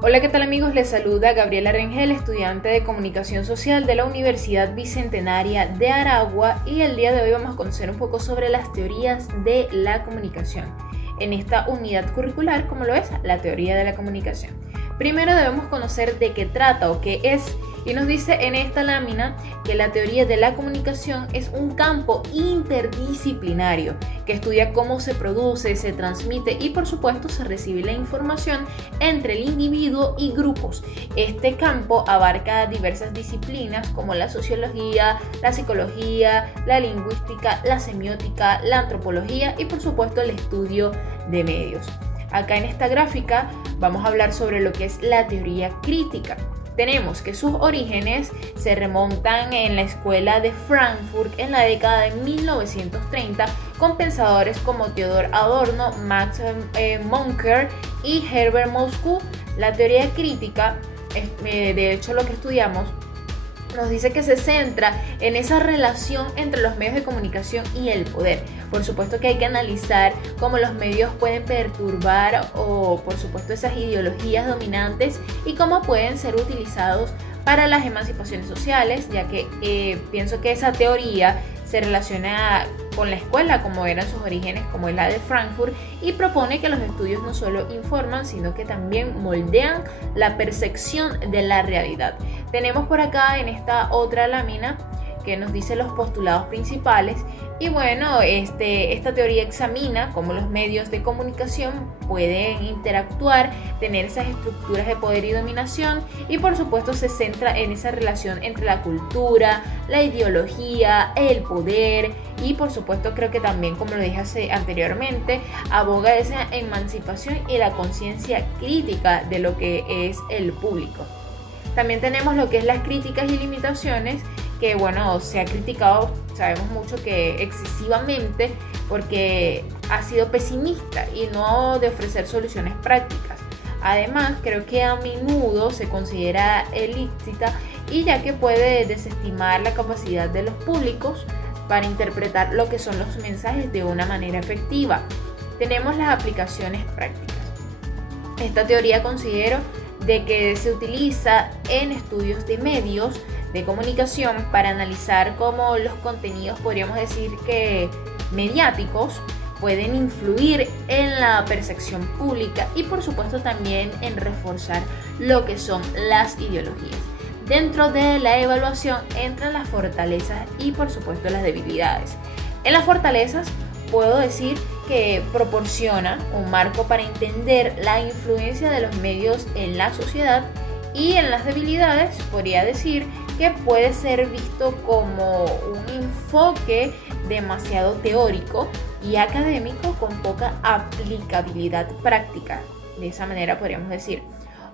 Hola, ¿qué tal amigos? Les saluda Gabriela Rengel, estudiante de Comunicación Social de la Universidad Bicentenaria de Aragua, y el día de hoy vamos a conocer un poco sobre las teorías de la comunicación en esta unidad curricular, como lo es la teoría de la comunicación. Primero debemos conocer de qué trata o qué es, y nos dice en esta lámina que la teoría de la comunicación es un campo interdisciplinario que estudia cómo se produce, se transmite y por supuesto se recibe la información entre el individuo y grupos. Este campo abarca diversas disciplinas como la sociología, la psicología, la lingüística, la semiótica, la antropología y por supuesto el estudio de medios. Acá en esta gráfica vamos a hablar sobre lo que es la teoría crítica. Tenemos que sus orígenes se remontan en la escuela de Frankfurt en la década de 1930 con pensadores como Theodor Adorno, Max Monker y Herbert Mousseau. La teoría crítica, de hecho lo que estudiamos, nos dice que se centra en esa relación entre los medios de comunicación y el poder. Por supuesto que hay que analizar cómo los medios pueden perturbar o por supuesto esas ideologías dominantes y cómo pueden ser utilizados para las emancipaciones sociales, ya que pienso que esa teoría se relaciona con la escuela como eran sus orígenes, como es la de Frankfurt, y propone que los estudios no solo informan, sino que también moldean la percepción de la realidad. Tenemos por acá en esta otra lámina que nos dice los postulados principales, y bueno, esta teoría examina cómo los medios de comunicación pueden interactuar, tener esas estructuras de poder y dominación, y por supuesto se centra en esa relación entre la cultura, la ideología, el poder, y por supuesto creo que también, como lo dije anteriormente, aboga esa emancipación y la conciencia crítica de lo que es el público. También tenemos lo que es las críticas y limitaciones, que bueno, se ha criticado, sabemos mucho que excesivamente, porque ha sido pesimista y no de ofrecer soluciones prácticas. Además, creo que a menudo se considera elíptica, y ya que puede desestimar la capacidad de los públicos para interpretar lo que son los mensajes de una manera efectiva. Tenemos las aplicaciones prácticas. Esta teoría considero de que se utiliza en estudios de medios de comunicación para analizar cómo los contenidos, podríamos decir que mediáticos, pueden influir en la percepción pública y por supuesto también en reforzar lo que son las ideologías. Dentro de la evaluación entran las fortalezas y por supuesto las debilidades. En las fortalezas puedo decir que proporciona un marco para entender la influencia de los medios en la sociedad, y en las debilidades podría decir que puede ser visto como un enfoque demasiado teórico y académico con poca aplicabilidad práctica. De esa manera podríamos decir.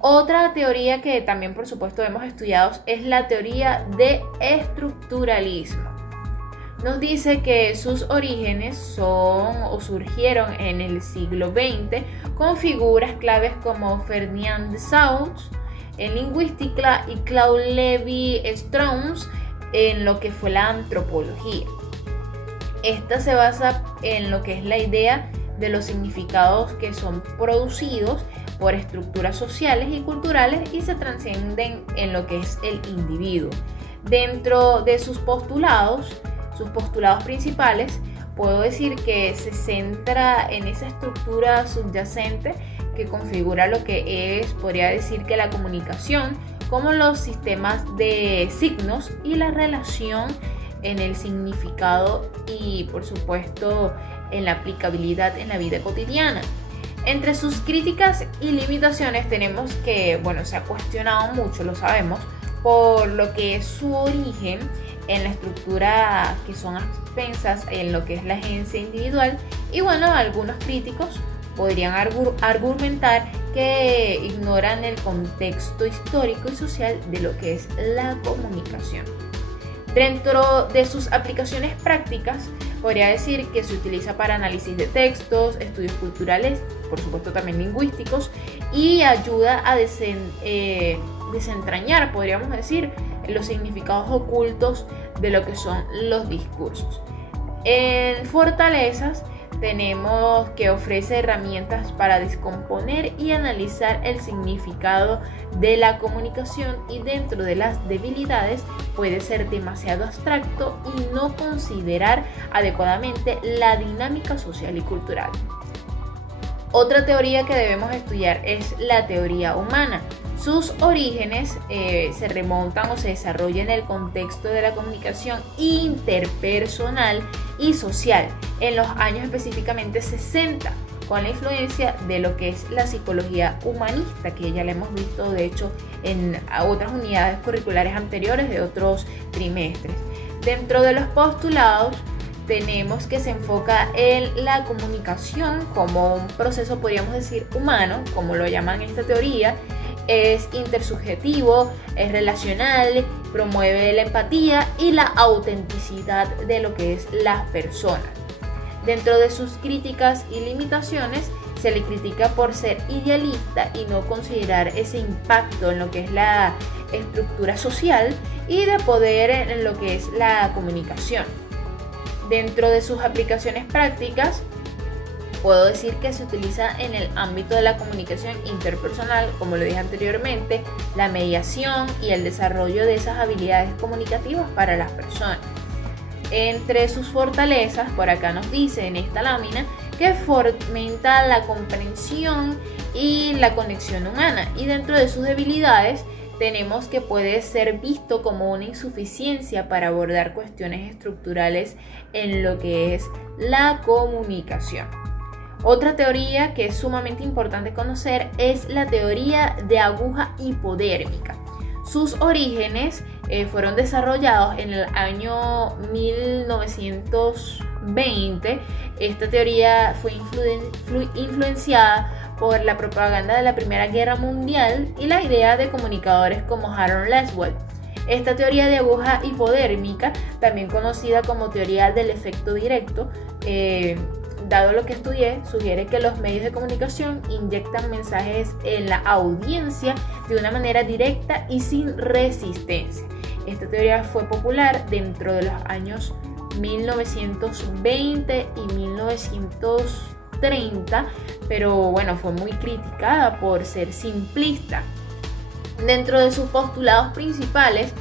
Otra teoría que también por supuesto hemos estudiado es la teoría de estructuralismo. Nos dice que sus orígenes son o surgieron en el siglo XX con figuras claves como Ferdinand de Saussure en lingüística y Claude Lévi-Strauss en lo que fue la antropología. Esta se basa en lo que es la idea de los significados que son producidos por estructuras sociales y culturales y se trascienden en lo que es el individuo. Dentro de sus postulados principales, puedo decir que se centra en esa estructura subyacente que configura lo que es, podría decir que la comunicación, como los sistemas de signos y la relación en el significado y por supuesto en la aplicabilidad en la vida cotidiana. Entre sus críticas y limitaciones tenemos que, bueno, se ha cuestionado mucho, lo sabemos, por lo que es su origen en la estructura que son expensas en lo que es la agencia individual, y bueno, algunos críticos podrían argumentar que ignoran el contexto histórico y social de lo que es la comunicación. Dentro de sus aplicaciones prácticas, podría decir que se utiliza para análisis de textos, estudios culturales, por supuesto también lingüísticos, y ayuda a desentrañar, podríamos decir, los significados ocultos de lo que son los discursos. En fortalezas tenemos que ofrece herramientas para descomponer y analizar el significado de la comunicación, y dentro de las debilidades puede ser demasiado abstracto y no considerar adecuadamente la dinámica social y cultural. Otra teoría que debemos estudiar es la teoría humana. Sus orígenes se remontan o se desarrollan en el contexto de la comunicación interpersonal y social en los años específicamente 60, con la influencia de lo que es la psicología humanista, que ya la hemos visto de hecho en otras unidades curriculares anteriores de otros trimestres. Dentro de los postulados tenemos que se enfoca en la comunicación como un proceso, podríamos decir, humano, como lo llaman esta teoría. Es intersubjetivo, es relacional, promueve la empatía y la autenticidad de lo que es las personas. Dentro de sus críticas y limitaciones, se le critica por ser idealista y no considerar ese impacto en lo que es la estructura social y de poder en lo que es la comunicación. Dentro de sus aplicaciones prácticas, puedo decir que se utiliza en el ámbito de la comunicación interpersonal, como lo dije anteriormente, la mediación y el desarrollo de esas habilidades comunicativas para las personas. Entre sus fortalezas, por acá nos dice en esta lámina, que fomenta la comprensión y la conexión humana, y dentro de sus debilidades tenemos que puede ser visto como una insuficiencia para abordar cuestiones estructurales en lo que es la comunicación. Otra teoría que es sumamente importante conocer es la teoría de aguja hipodérmica. Sus orígenes fueron desarrollados en el año 1920. Esta teoría fue influenciada por la propaganda de la Primera Guerra Mundial y la idea de comunicadores como Harold Laswell. Esta teoría de aguja hipodérmica, también conocida como teoría del efecto directo, dado lo que estudié, sugiere que los medios de comunicación inyectan mensajes en la audiencia de una manera directa y sin resistencia. Esta teoría fue popular dentro de los años 1920 y 1930, pero bueno, fue muy criticada por ser simplista. Dentro de sus postulados principales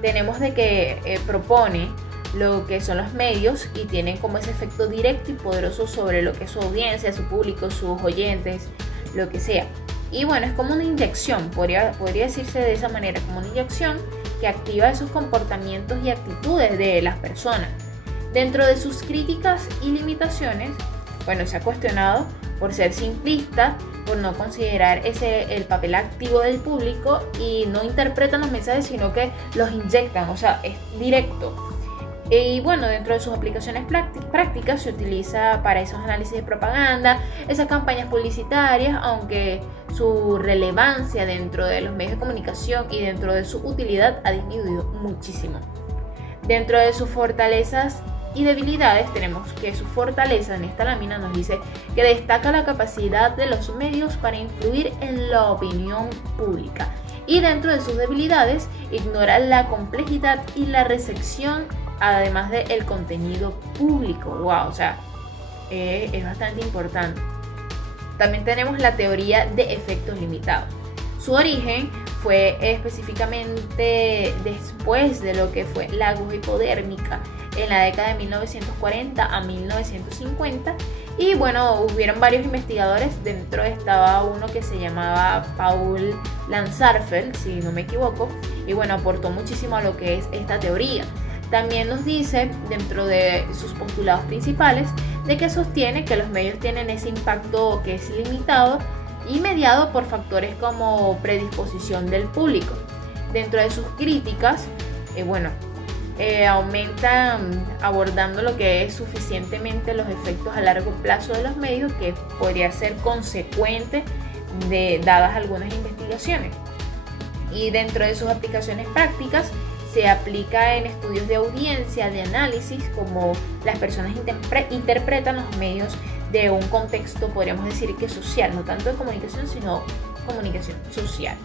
tenemos de que propone lo que son los medios y tienen como ese efecto directo y poderoso sobre lo que es su audiencia, su público, sus oyentes, lo que sea. Y bueno, es como una inyección, podría decirse de esa manera, como una inyección que activa esos comportamientos y actitudes de las personas. Dentro de sus críticas y limitaciones, bueno, se ha cuestionado por ser simplista, por no considerar el papel activo del público y no interpretan los mensajes, sino que los inyectan, o sea, es directo. Y bueno, dentro de sus aplicaciones prácticas se utiliza para esos análisis de propaganda, esas campañas publicitarias, aunque su relevancia dentro de los medios de comunicación y dentro de su utilidad ha disminuido muchísimo. Dentro de sus fortalezas y debilidades tenemos que su fortaleza en esta lámina nos dice que destaca la capacidad de los medios para influir en la opinión pública, y dentro de sus debilidades ignora la complejidad y la recepción, además del contenido público. Wow, o sea, es bastante importante. También tenemos la teoría de efectos limitados. Su origen fue específicamente después de lo que fue la aguja hipodérmica en la década de 1940 a 1950. Y bueno, hubieron varios investigadores, dentro estaba uno que se llamaba Paul Lanzarfeld, si no me equivoco, y bueno, aportó muchísimo a lo que es esta teoría. También nos dice, dentro de sus postulados principales, de que sostiene que los medios tienen ese impacto que es limitado y mediado por factores como predisposición del público. Dentro de sus críticas, aumentan abordando lo que es suficientemente los efectos a largo plazo de los medios, que podría ser consecuente de dadas algunas investigaciones. Y dentro de sus aplicaciones prácticas, se aplica en estudios de audiencia, de análisis, como las personas interpretan los medios de un contexto, podríamos decir que social, no tanto de comunicación, sino comunicación social.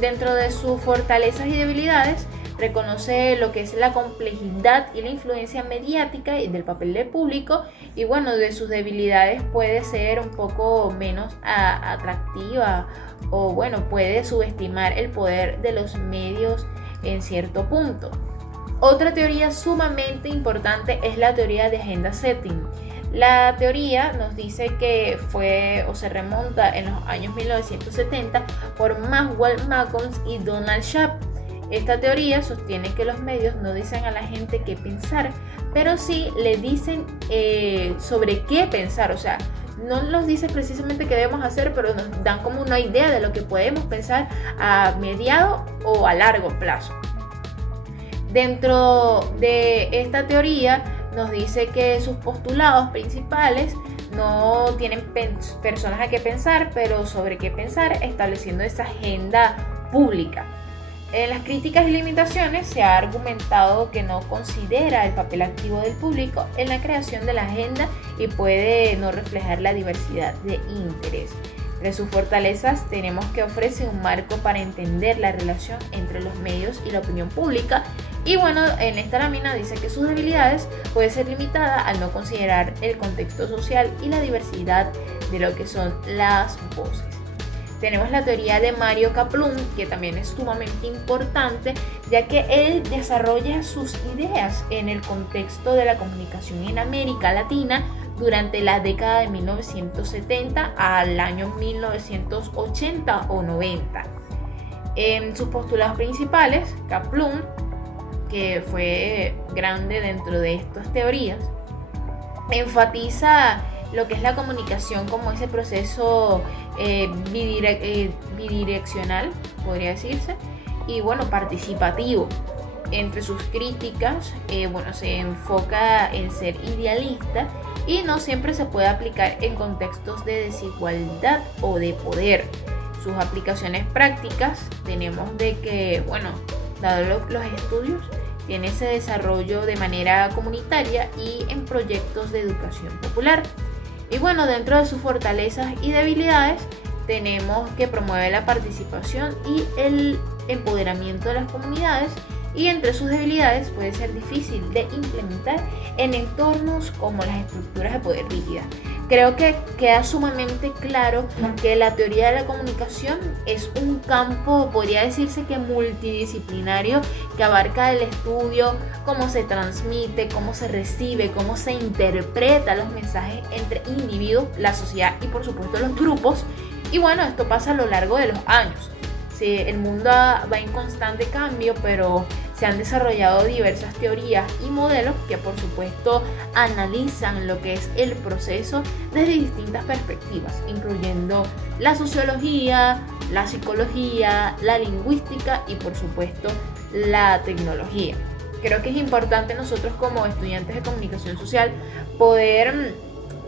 Dentro de sus fortalezas y debilidades, reconoce lo que es la complejidad y la influencia mediática y del papel del público, y bueno, de sus debilidades puede ser un poco menos atractiva, o bueno, puede subestimar el poder de los medios en cierto punto. Otra teoría sumamente importante es la teoría de agenda setting. La teoría nos dice que fue o se remonta en los años 1970 por Maxwell Malcolm y Donald Schaap. Esta teoría sostiene que los medios no dicen a la gente qué pensar, pero sí le dicen sobre qué pensar. O sea, no nos dice precisamente qué debemos hacer, pero nos dan como una idea de lo que podemos pensar a mediano o a largo plazo. Dentro de esta teoría nos dice que sus postulados principales no tienen personas a qué pensar, pero sobre qué pensar, estableciendo esa agenda pública. En las críticas y limitaciones se ha argumentado que no considera el papel activo del público en la creación de la agenda y puede no reflejar la diversidad de interés. Entre sus fortalezas tenemos que ofrece un marco para entender la relación entre los medios y la opinión pública. Y bueno, en esta lámina dice que sus debilidades puede ser limitada al no considerar el contexto social y la diversidad de lo que son las voces. Tenemos la teoría de Mario Kaplun, que también es sumamente importante, ya que él desarrolla sus ideas en el contexto de la comunicación en América Latina durante la década de 1970 al año 1980 o 90. En sus postulados principales, Kaplun, que fue grande dentro de estas teorías, enfatiza lo que es la comunicación como ese proceso bidireccional, podría decirse, y bueno, participativo. Entre sus críticas, se enfoca en ser idealista y no siempre se puede aplicar en contextos de desigualdad o de poder. Sus aplicaciones prácticas tenemos de que, dado los estudios, tiene ese desarrollo de manera comunitaria y en proyectos de educación popular. Y bueno, dentro de sus fortalezas y debilidades tenemos que promueve la participación y el empoderamiento de las comunidades, y entre sus debilidades puede ser difícil de implementar en entornos como las estructuras de poder rígidas. Creo que queda sumamente claro que la teoría de la comunicación es un campo, podría decirse que multidisciplinario, que abarca el estudio, cómo se transmite, cómo se recibe, cómo se interpreta los mensajes entre individuos, la sociedad y por supuesto los grupos. Y bueno, esto pasa a lo largo de los años. Sí, el mundo va en constante cambio, pero se han desarrollado diversas teorías y modelos que por supuesto analizan lo que es el proceso desde distintas perspectivas, incluyendo la sociología, la psicología, la lingüística y por supuesto la tecnología. Creo que es importante nosotros como estudiantes de comunicación social poder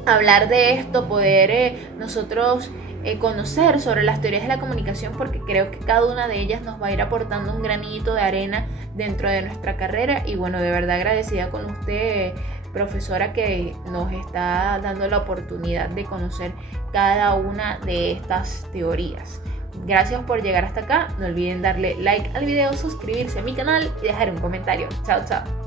hablar de esto, poder nosotros conocer sobre las teorías de la comunicación, porque creo que cada una de ellas nos va a ir aportando un granito de arena dentro de nuestra carrera. Y bueno, de verdad agradecida con usted, profesora, que nos está dando la oportunidad de conocer cada una de estas teorías. Gracias por llegar hasta acá. No olviden darle like al video, suscribirse a mi canal y dejar un comentario. Chao, chao.